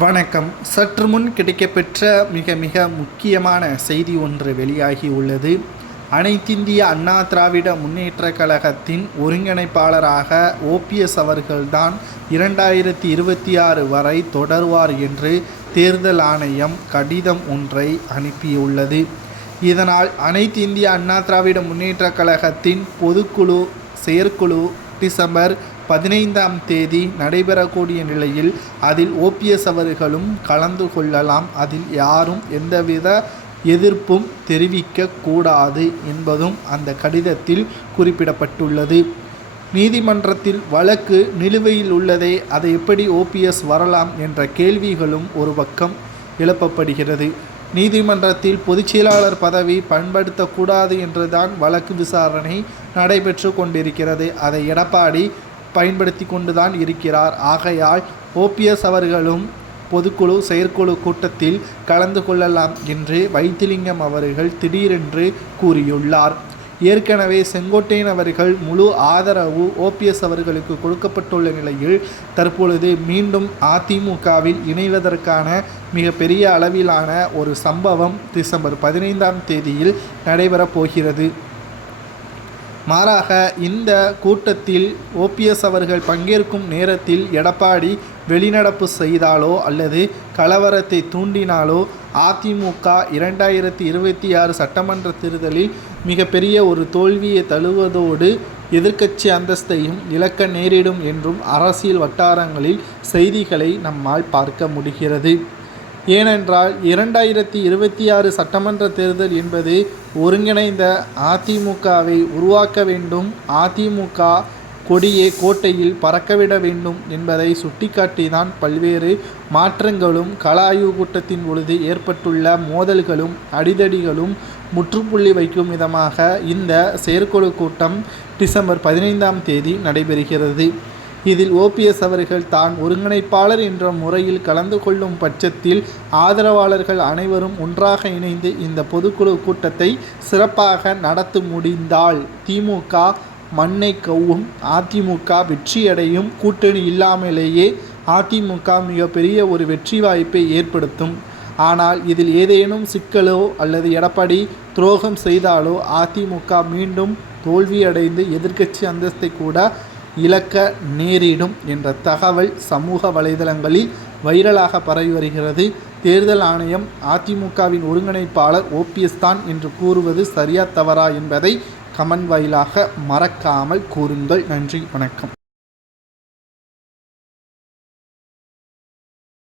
வணக்கம். சற்று முன் கிடைக்கப்பெற்ற மிக முக்கியமான செய்தி ஒன்று வெளியாகி உள்ளது. அனைத்திந்திய அண்ணா திராவிட முன்னேற்றக் கழகத்தின் ஒருங்கிணைப்பாளராக ஓபிஎஸ் அவர்கள்தான் 2026 வரை தொடர்வார் என்று தேர்தல் ஆணையம் கடிதம் ஒன்றை அனுப்பியுள்ளது. இதனால் அனைத்திந்திய அண்ணா திராவிட முன்னேற்றக் கழகத்தின் பொதுக்குழு செயற்குழு டிசம்பர் 15ஆம் தேதி நடைபெறக்கூடிய நிலையில் அதில் ஓபிஎஸ் அவர்களும் கலந்து கொள்ளலாம். அதில் யாரும் எந்தவித எதிர்ப்பும் தெரிவிக்க கூடாது என்பதும் அந்த கடிதத்தில் குறிப்பிடப்பட்டுள்ளது. நீதிமன்றத்தில் வழக்கு நிலுவையில் உள்ளதே, அதை எப்படி ஓபிஎஸ் வரலாம் என்ற கேள்விகளும் ஒரு பக்கம் எழுப்பப்படுகிறது. நீதிமன்றத்தில் பொதுச்செயலாளர் பதவி பயன்படுத்தக்கூடாது என்றுதான் வழக்கு விசாரணை நடைபெற்று கொண்டிருக்கிறது. அதை எடப்பாடி பயன்படுத்தி கொண்டுதான் இருக்கிறார். ஆகையால் ஓபிஎஸ் அவர்களும் பொதுக்குழு செயற்குழு கூட்டத்தில் கலந்து கொள்ளலாம் என்று வைத்திலிங்கம் அவர்கள் திடீரென்று கூறியுள்ளார். ஏற்கனவே செங்கோட்டையன் அவர்கள் முழு ஆதரவு ஓபிஎஸ் அவர்களுக்கு கொடுக்கப்பட்டுள்ள நிலையில் தற்பொழுது மீண்டும் அதிமுகவில் இணைவதற்கான மிகப்பெரிய அளவிலான ஒரு சம்பவம் டிசம்பர் 15ஆம் தேதியில் நடைபெறப் போகிறது. மாறாக இந்த கூட்டத்தில் ஓபிஎஸ் அவர்கள் பங்கேற்கும் நேரத்தில் எடப்பாடி வெளிநடப்பு செய்தாலோ அல்லது கலவரத்தை தூண்டினாலோ அதிமுக 2026 சட்டமன்ற தேர்தலில் மிகப்பெரிய ஒரு தோல்வியை தழுவதோடு எதிர்க்கட்சி அந்தஸ்தையும் இழக்க நேரிடும் என்றும் அரசியல் வட்டாரங்களில் செய்திகளை நம்மால் பார்க்க முடிகிறது. ஏனென்றால் 2026 சட்டமன்ற தேர்தல் என்பது ஒருங்கிணைந்த அதிமுகவை உருவாக்க வேண்டும், அதிமுக கொடியை கோட்டையில் பறக்கவிட வேண்டும் என்பதை சுட்டிக்காட்டிதான் பல்வேறு மாற்றங்களும் கள ஆய்வு கூட்டத்தின் பொழுது ஏற்பட்டுள்ள மோதல்களும் அடிதடிகளும் முற்றுப்புள்ளி வைக்கும் விதமாக இந்த செயற்குழு கூட்டம் டிசம்பர் 15ஆம் தேதி நடைபெறுகிறது. இதில் ஓபிஎஸ் அவர்கள் தான் ஒருங்கிணைப்பாளர் என்ற முறையில் கலந்து கொள்ளும் பட்சத்தில் ஆதரவாளர்கள் அனைவரும் ஒன்றாக இணைந்து இந்த பொதுக்குழு கூட்டத்தை சிறப்பாக நடத்த முடிந்தால் திமுக மண்ணை கவ்வும், அதிமுக வெற்றியடையும். கூட்டணி இல்லாமலேயே அதிமுக மிகப்பெரிய ஒரு வெற்றி வாய்ப்பை ஏற்படுத்தும். ஆனால் இதில் ஏதேனும் சிக்கலோ அல்லது எடப்பாடி துரோகம் செய்தாலோ அதிமுக மீண்டும் தோல்வியடைந்து எதிர்க்கட்சி அந்தஸ்தை கூட இழக்க நேரிடும் என்ற தகவல் சமூக வலைதளங்களில் வைரலாக பரவி வருகிறது. தேர்தல் ஆணையம் அதிமுகவின் ஒருங்கிணைப்பாளர் ஓபிஎஸ் தான் என்று கூறுவது சரியா தவறா என்பதை கமெண்ட் வாயிலாக மறக்காமல் கூறுங்கள். நன்றி, வணக்கம்.